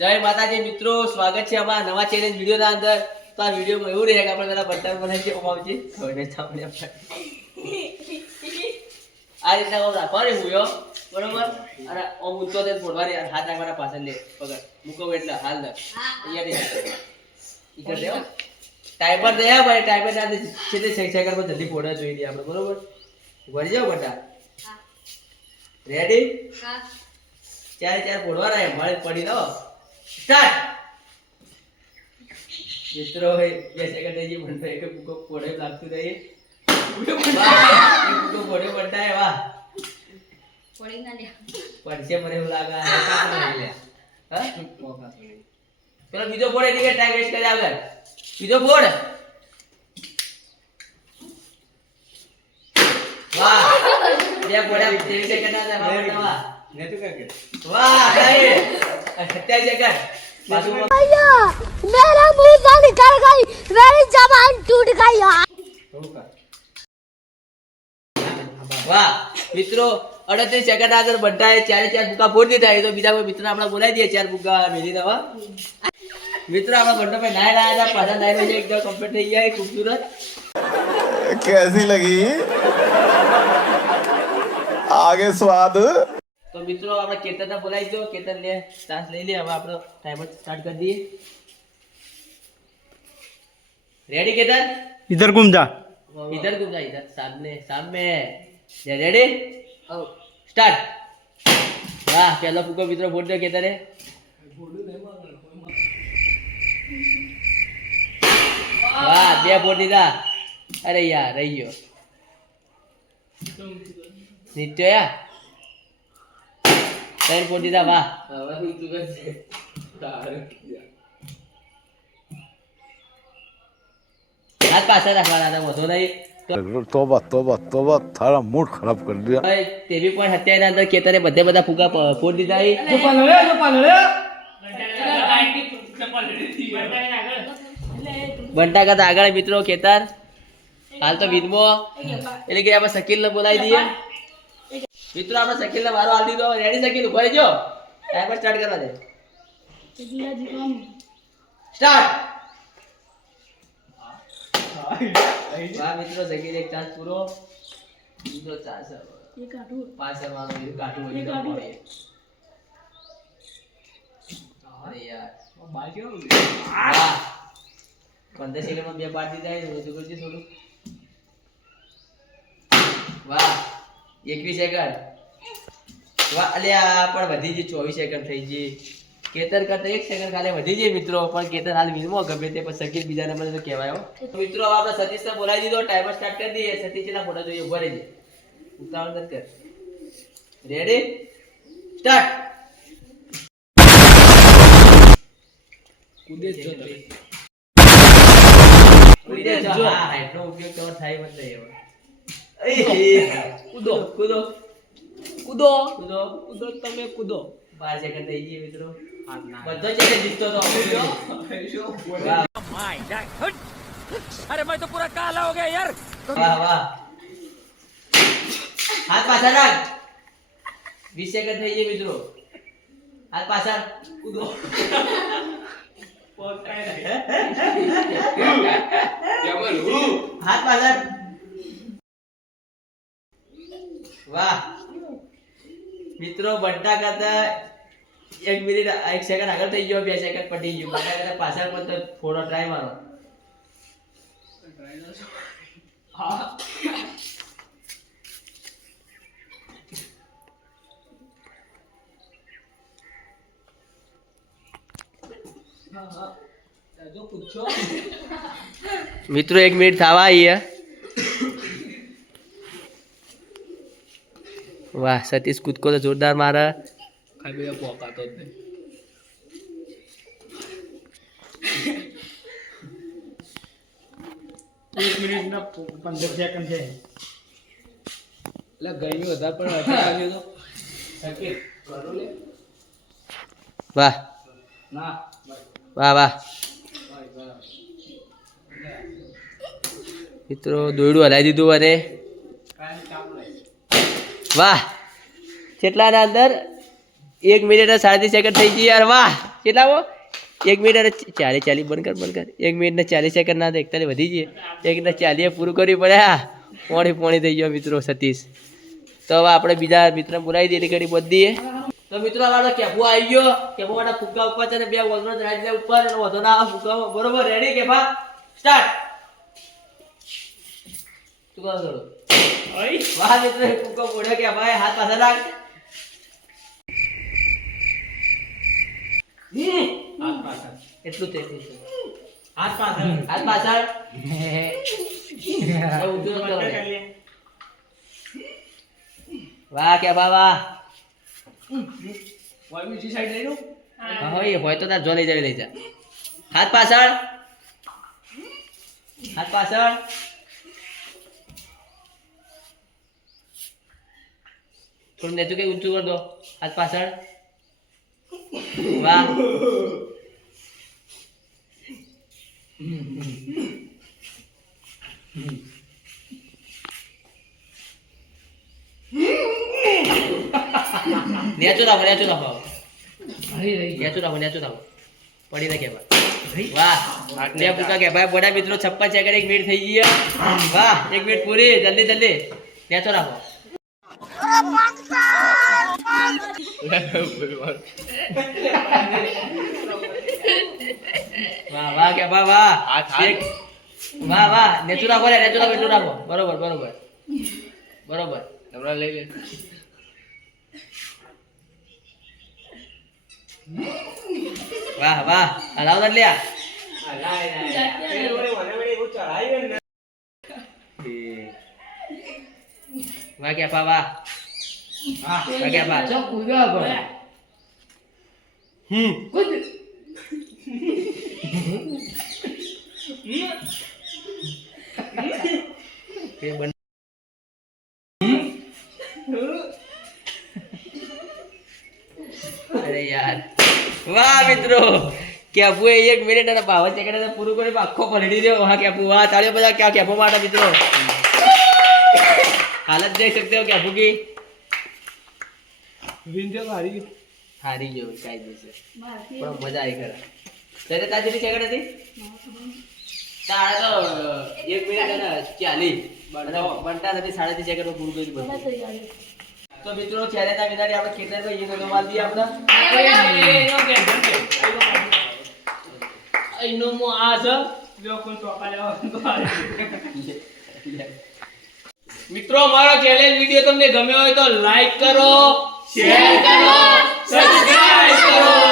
જય માતાજી મિત્રો, સ્વાગત છે અમારા નવા ચેલેન્જ વિડીયોના અંદર. તો આ વિડીયોમાં એવું રહે કે આપણે બધા બટન બનાવી છે ઓમાવજી હવે સામે આ રીતના ઓમ રાખવાની હુયો બરોબર. અને ઓમ ઊંચો તે ફોડવાની હાથ રાખવાના પાછળ લે પકડ મૂકો એટલે હાલ ન અહીંયાથી ઈ કર દેવો ટાઈમર દે ભાઈ. ટાઈમર સાથે છેલ્લે 6 સેકન્ડમાં જલ્દી ફોડવા જોઈએ આપણે બરોબર. વળી જાવ બટા રેડી? હા. ચાર ફોડવાના એમ મારે પડી દો સ્ટાર્ટ. મિત્રો 2 સેકન્ડ થઈ ગઈ બનતા એક પૂકો ફોડે લાગતું રહી પૂકો ફોડે બનતા વાહ ફોડી ના લે પડશે મને એવું લાગે હા ચલો બીજો ફોડ એટલે ટાઈમ વેસ્ટ કરી આગળ બીજો ફોડ. વાહ બે ફોડ્યા 23 સેકન્ડ ના વાહ ને તું કે વાહ ભાઈ 27 સેકન્ડ भैया मेरा मुंह से निकल गई, मेरी जबान टूट गई यार. વાહ મિત્રો 38 સેકન્ડ આગળ બધાએ ચારે ભૂકા ફોડી દીધા. એ તો બીજા કોઈ મિત્ર આપણે બોલાવી દઈએ 4 ભૂકા મેલી દવા. મિત્રો આપણા બંડો ભાઈ નાય લાયા હતા પાછા નાય એકદમ કમ્પ્લીટ થઈ ગયા. ખૂબસૂરત कैसी लगी आगे स्वाद. તો મિત્રો આપણે કેતનને બોલાવી દો. કેતન લે ચાન્સ લઈ લે. હવે આપણો ટાઈમર સ્ટાર્ટ કરી દઈએ. રેડી કેતન? इधर घूम जा. इधर घूम जा इधर सामने सामने रेडी स्टार्ट. वाह पहला फूको मित्र फोड़ दो केतने. वाह બે ફોડ દીધા. અરે યાર રહી ગયો નિત્ય યાર 3 ફોડ દીધા. વાહ हाथ पासा रखवाना था વધો નહીં. तोबा तोबा तोबा थारा मूड खराब कर दिया. ભાઈ તેવી પણ હત્યાના અંદર કેતરે બધા ફૂગા ફોડ દીધા. બંટા કરતા આગળ મિત્રો કેતર હાલ તો વિધમો એટલે કે આપણે શકીલ ને બોલાવી દઈએ. મિત્રો આપણે શકીલ ને વારો આલી દીધો. રેડી શકીલ ઉભા રહેજો. ટાઈમર સ્ટાર્ટ કરવા દે. સ્ટાર્ટ. વાહ મિત્રો શકીલ એક ચાન્સ પૂરો. બીજો ચાન્સ એક કાઠું પાછળ મારો એ કાઠું વળી ગયો. અરે યાર બાલ કેવું વાહ 15 સેકન્ડમાં બે પાડી દીધા. એ જોજો થોડું. વાહ 21 સેકન્ડ. વાહ અલ્યા પણ વધી ગઈ 24 સેકન્ડ થઈ ગઈ. કેતર કરતા 1 સેકન્ડ ખાલી વધી ગઈ મિત્રો. પણ કેતર હાલ વીમો ગમે તે પણ સકીલ બીજા નંબર તો કહેવાય. મિત્રો હવે આપણે સતીશને બોલાવી દીધો. ટાઈમર સ્ટાર્ટ કરી દઈએ. સતીશના ફોટા જોઈએ ઉભા રહેજે. ઉતાવળ મત કર. Ready start. કૂદે જો તમે કૂદે જો. હા હાઈટનો ઉપયોગ કેવો થાય મત નહીં. કૂદો કૂદો કૂદો કૂદો કૂદો તમે કૂદો. 12 સેકન્ડ થઈ ગઈ મિત્રો. બધો ચેલેન્જ જીતતો તો अरे मैं तो पूरा काला हो गया यार. વાહ વાહ હાથ પાછળ રાખ. 20 સેકન્ડ થઈ ગઈ મિત્રો. હાથ પાછળ કૂદો. હાથ પાછળ. વાહ મિત્રો બંટા કરતા 1 મિનિટ 1 સેકન્ડ આગળ થઈ ગયો. 2 સેકન્ડ પટી ગયું. બંટા કરતા પાછળ પણ થોડો ટ્રાય મારો. મિત્રો 1 મિનિટ થવા આવી. વાહ સતીશ કૂદકો તો જોરદાર મારે. ખાલી પોકાતો જ નહીં. एक मिनिट ना 15 सेकंड છે. એટલે ગરમી વધારે પણ આવ્યો તો સકીલ કરો લે. વાહ ના વાહ વાહ મિત્રો દોયડું હલાવી દીધું. અને વાહ કેટલાના અંદર 1 મિનિટ 37 સેકન્ડ થઈ ગઈ યાર. વાહ કેટલા આવો 1 મિનિટ અને 40 બંધ કર 1 મિનિટ ને 40 સેકન્ડ ના 41 વધી જઈએ 1 ને 40 પૂરું કરવી પડે પોણી થઈ ગયો મિત્રો સતીશ તો હવે આપણે બીજા મિત્ર બોલાવી દઈએ ઘડી બધી તો મિત્રો વાળો કેફો આવી ગયો કેફો વાળા ફુગ્ગા ઉપર છે ને બે વોલનો રાઈડ લે ઉપર અને વધો ના ફુગ્ગા બરોબર રેડી કેફા સ્ટાર્ટ તું કરો થોડું ઓય વાહ મિત્રો ફુગ્ગો પોડ્યો કે ભાઈ હાથ પાછા રાખ એટલું છે હાથ પાછળ વાહ કે બાબા હોય તો તાર જો લઈ જા હાથ પાછળ થોડું નેચું કઈ ઊંચું કર દો હાથ પાછળ વાહ નેચું રાખો પડી ના કેવા વાહ બે ફૂકા કે ભાઈ બડા મિત્રો 56 સેકન્ડ 1 મિનિટ થઈ ગઈ વાહ 1 મિનિટ પૂરી જલ્દી નેચો રાખો વાહ કે વાહ વાહ નેચું રાખો એટલું રાખો બરોબર તમને લઈ લે વાહ હલાવ લે વાહ કે વાહ અરે યાર વાહ મિત્રો કેપુ 1 મિનિટ અને 52 સેકન્ડ પૂરું કરી આખો પલટી રહ્યો હા કેપુ વાહ તાળીઓ બધા ક્યાં કેપુ માટે મિત્રો हालत देख सकते हो क्या भूगी हारी गयो कायदेसर પણ મજા આવી ખરા ત્યારે તાજી સેકન્ડ હતી તારે તો 1 મિનિટ અને 40 બનતા નથી 3.5 સેકન્ડ પૂરું કરી બસ તો મિત્રો ત્યારે તા વિનાડી આપણે ખેતરમાં એ ગમાલ દી આપણે આઈનો મો આ છે જો કોઈ ટોપા લેવા મિત્રો અમારો ચેલેન્જ વિડિયો તમને ગમ્યો હોય તો લાઈક કરો શેર કરો સબસ્ક્રાઇબ કરો